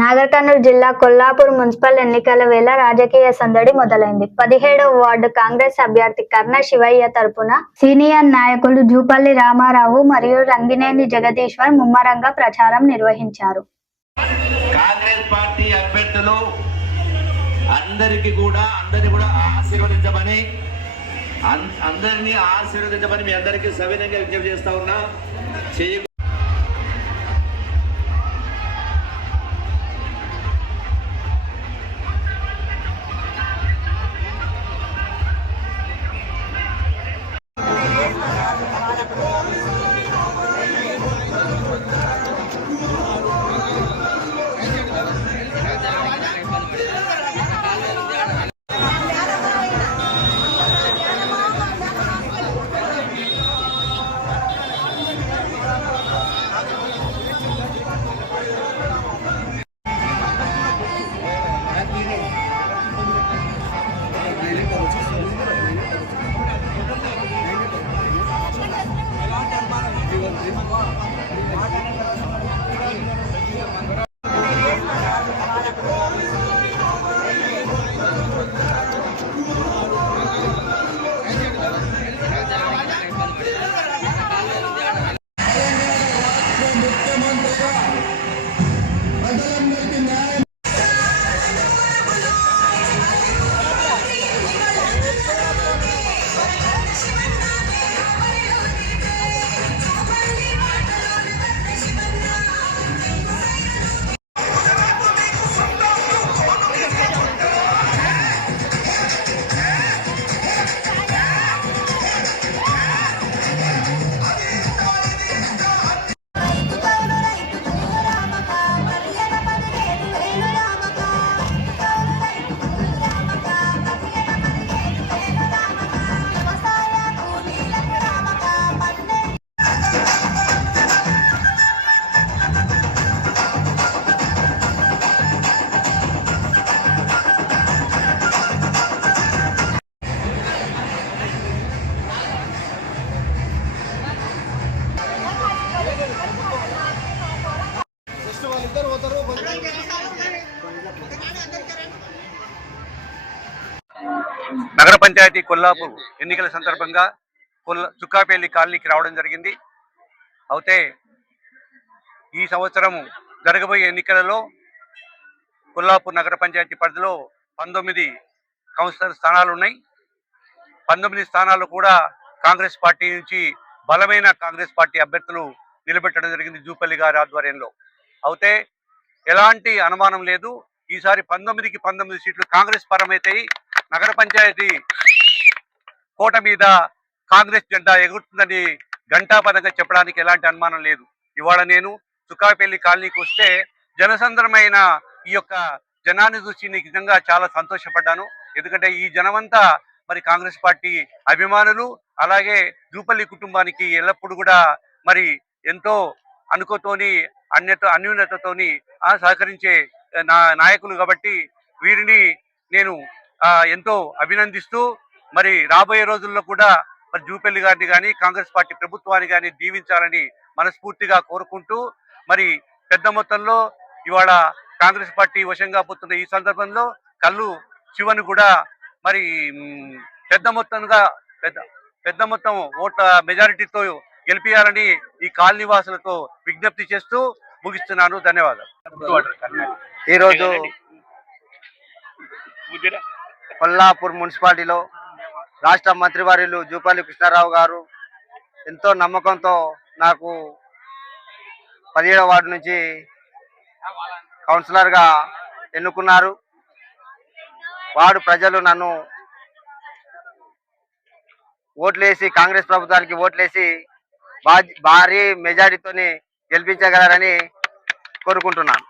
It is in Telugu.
నాగర్ కర్నూలు జిల్లా కొల్లాపూర్ మున్సిపల్ ఎన్నికల వేళ రాజకీయ సందడి మొదలైంది. 17వ వార్డు కాంగ్రెస్ అభ్యర్థి కర్ణ శివయ్య తరపున సీనియర్ నాయకులు జూపల్లి రామారావు మరియు రంగినేని జగదీశ్వర్ ముమ్మరంగా ప్రచారం నిర్వహించారు. కాంగ్రెస్ పార్టీ అభ్యర్థులు అందరినీ కూడా ఆశీర్వదించమని మీ అందరికీ సవినయంగా విజ్ఞప్తి చేస్తా ఉన్నా. నగర పంచాయతీ కొల్లాపూర్ ఎన్నికల సందర్భంగా చుక్కాపల్లి కాలనీకి రావడం జరిగింది. అయితే ఈ సంవత్సరం జరగబోయే ఎన్నికలలో కొల్లాపూర్ నగర పంచాయతీ పరిధిలో 19 కౌన్సిలర్ స్థానాలు ఉన్నాయి. 19 స్థానాలు కూడా కాంగ్రెస్ పార్టీ నుంచి బలమైన కాంగ్రెస్ పార్టీ అభ్యర్థులు నిలబెట్టడం జరిగింది జూపల్లి గారి ఆధ్వర్యంలో. అయితే ఎలాంటి అనుమానం లేదు, ఈసారి 19కి 19 సీట్లు కాంగ్రెస్ పరమైతే నగర పంచాయతీ కోట మీద కాంగ్రెస్ జెండా ఎగురుతుందని ఘంటాపదంగా చెప్పడానికి ఎలాంటి అనుమానం లేదు. ఇవాళ నేను చుక్కాపల్లి కాలనీకి వస్తే జనసంద్రమైన ఈ యొక్క జనాన్ని చూసి నిజంగా చాలా సంతోషపడ్డాను. ఎందుకంటే ఈ జనమంతా మరి కాంగ్రెస్ పార్టీ అభిమానులు, అలాగే జూపల్లి కుటుంబానికి ఎల్లప్పుడూ కూడా మరి ఎంతో అనుకోతోని అన్యూన్యతతోని సహకరించే నాయకులు కాబట్టి వీరిని నేను ఎంతో అభినందిస్తూ మరి రాబోయే రోజుల్లో కూడా మరి జూపల్లి గారిని కానీ కాంగ్రెస్ పార్టీ ప్రభుత్వాన్ని కానీ దీవించాలని మనస్ఫూర్తిగా కోరుకుంటూ మరి పెద్ద మొత్తంలో ఇవాళ కాంగ్రెస్ పార్టీ వశంగా పోతున్న ఈ సందర్భంలో కల్లు శివను కూడా మరి పెద్ద మొత్తం ఓట్ల మెజారిటీతో గెలిపించాలని ఈ కాలనీ వాసులతో విజ్ఞప్తి చేస్తూ ముగిస్తున్నాను. ధన్యవాదాలు. ఈరోజు కొల్లాపూర్ మున్సిపాలిటీలో రాష్ట్ర మంత్రివర్యులు జూపల్లి కృష్ణారావు గారు ఎంతో నమ్మకంతో నాకు 17వ వార్డు నుంచి కౌన్సిలర్గా ఎన్నుకున్నారు. వార్డు ప్రజలు నన్ను ఓట్లేసి కాంగ్రెస్ ప్రభుత్వానికి ఓట్లేసి భారీ మెజారిటీతోని గెలిపించగలరని కోరుకుంటున్నాను.